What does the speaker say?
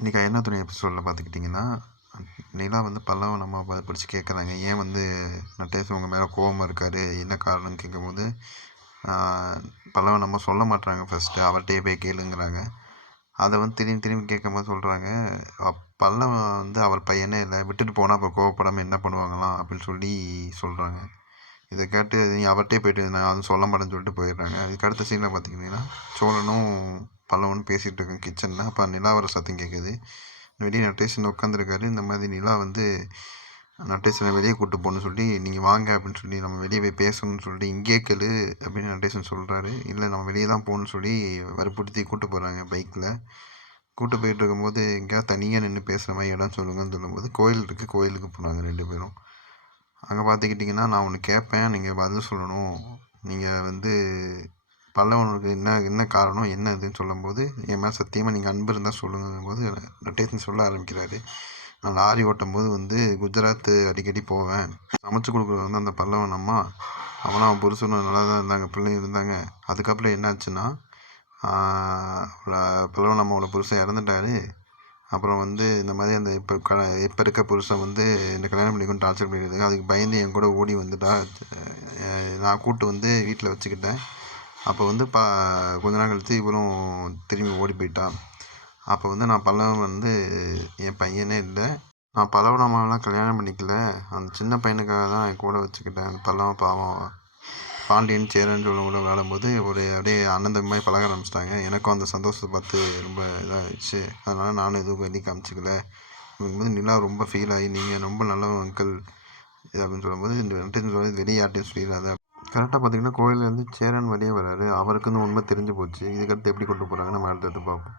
இன்றைக்கி என்ன துணை எபிசோடில் பார்த்துக்கிட்டிங்கன்னா, நிலா வந்து பல்லவன் அம்மாவை பிடிச்சி கேட்குறாங்க. ஏன் வந்து நட்டேஷ் உங்கள் மேலே கோவமாக இருக்கார், என்ன காரணம்னு கேட்கும்போது பல்லவன் அம்மா சொல்ல மாட்டுறாங்க. ஃபஸ்ட்டு அவர்கிட்டயே போய் கேளுங்கிறாங்க. அதை வந்து திரும்பி திரும்பி கேட்கும்போது சொல்கிறாங்க, பல்லவன் வந்து அவர் பையனே இல்லை, விட்டுட்டு போனால் அப்போ கோவப்படாமல் என்ன பண்ணுவாங்களாம் அப்படின்னு சொல்கிறாங்க. இதை கேட்டு நீ அவர்கிட்டே போய்ட்டு நான் அதுவும் சொல்ல மாட்டேன்னு சொல்லிட்டு போயிடுறாங்க. அதுக்கு அடுத்த சீனில் பார்த்திங்கன்னா, சோழனும் பல்லவனும் பேசிகிட்டு இருக்கேன் கிச்சனில். அப்போ நிலா வர சத்தம் கேட்குது. வெளியே நட்டேஷன் உட்காந்துருக்காரு. இந்த மாதிரி நிலா வந்து நட்டேஷனை வெளியே கூப்பிட்டு போகணுன்னு சொல்லி, நீங்கள் வாங்க அப்படின்னு சொல்லி, நம்ம வெளியே போய் பேசணும்னு சொல்லிட்டு இங்கே கேளு அப்படின்னு நட்டேஷன் சொல்கிறாரு. இல்லை நம்ம வெளியே தான் போகணுன்னு சொல்லி வற்புறுத்தி கூப்பிட்டு போகிறாங்க பைக்கில். கூப்பிட்டு போயிட்டு இருக்கும்போது எங்கேயாவது தனியாக நின்று பேசுகிற மாதிரி இடம் சொல்லுங்கன்னு சொல்லும்போது கோயில் இருக்குது, கோயிலுக்கு போனாங்க 2 பேரும். அங்கே பார்த்துக்கிட்டிங்கன்னா, நான் ஒன்று கேட்பேன், நீங்கள் பதில் சொல்லணும். நீங்கள் வந்து பல்லவனுக்கு என்ன காரணம் என்ன இதுன்னு சொல்லும்போது, என் மேலே சத்தியமாக நீங்கள் அன்பு இருந்தால் சொல்லுங்கும்போது நட்டேஷன் சொல்ல ஆரம்பிக்கிறாரு. நான் லாரி ஓட்டும்போது வந்து குஜராத்து அடிக்கடி போவேன். சமைச்சு கொடுக்குறது வந்து அந்த பல்லவன் அம்மா. அவனும் அவன் புருஷனும் நல்லா தான் இருந்தாங்க, பிள்ளைங்க இருந்தாங்க. அதுக்கப்புறம் என்னாச்சுன்னா, பல்லவன் அம்மாவோட புருஷன் இறந்துட்டார். அப்புறம் வந்து இந்த மாதிரி அந்த இப்போ இருக்க புருஷன் வந்து என்னை கல்யாணம் பண்ணிக்கொண்டு டார்ச்சர் பண்ணிடுது. அதுக்கு பயந்து என் கூட ஓடி வந்துட்டா. நான் கூப்பிட்டு வந்து வீட்டில் வச்சுக்கிட்டேன். அப்போ வந்து கொஞ்ச நாள் கழித்து இவளும் திரும்பி ஓடி போயிட்டா. அப்போ வந்து நான் பல்லவன் வந்து என் பையனே இல்லை, நான் பல்லவன் அம்மாவெலாம் கல்யாணம் பண்ணிக்கல, அந்த சின்ன பையனுக்காக தான் என் கூட வச்சுக்கிட்டேன். அந்த பல்லவன் பாவம் பாண்டியன் சேரன் கூட விளையாடும்போது அப்படியே அண்ணன் தம்பி மாதிரி பழக ஆரம்பிச்சிட்டாங்க. எனக்கும் அந்த சந்தோஷத்தை பார்த்து ரொம்ப இதாகிடுச்சு. அதனால் நானும் எதுவும் வெளியே காமிச்சிக்கல. அப்படிங்கும்போது நிலா ரொம்ப ஃபீல் ஆகி, நீங்கள் ரொம்ப நல்லவன் அங்கிள் இது அப்படின்னு சொல்லும்போது, இந்த ரெண்டு சொல்லி வெளியே யார்ட்டையும் சொல்லிடாத. கரெக்டாக பார்த்திங்கன்னா கோயிலேருந்து சேரன் வெளியே வர்றாரு. அவருக்கு வந்து உண்மை தெரிஞ்சு போச்சு. இதுக்கடுத்து எப்படி கொண்டு போகிறாங்கன்னு நம்ம அடுத்தடுத்து பார்ப்போம்.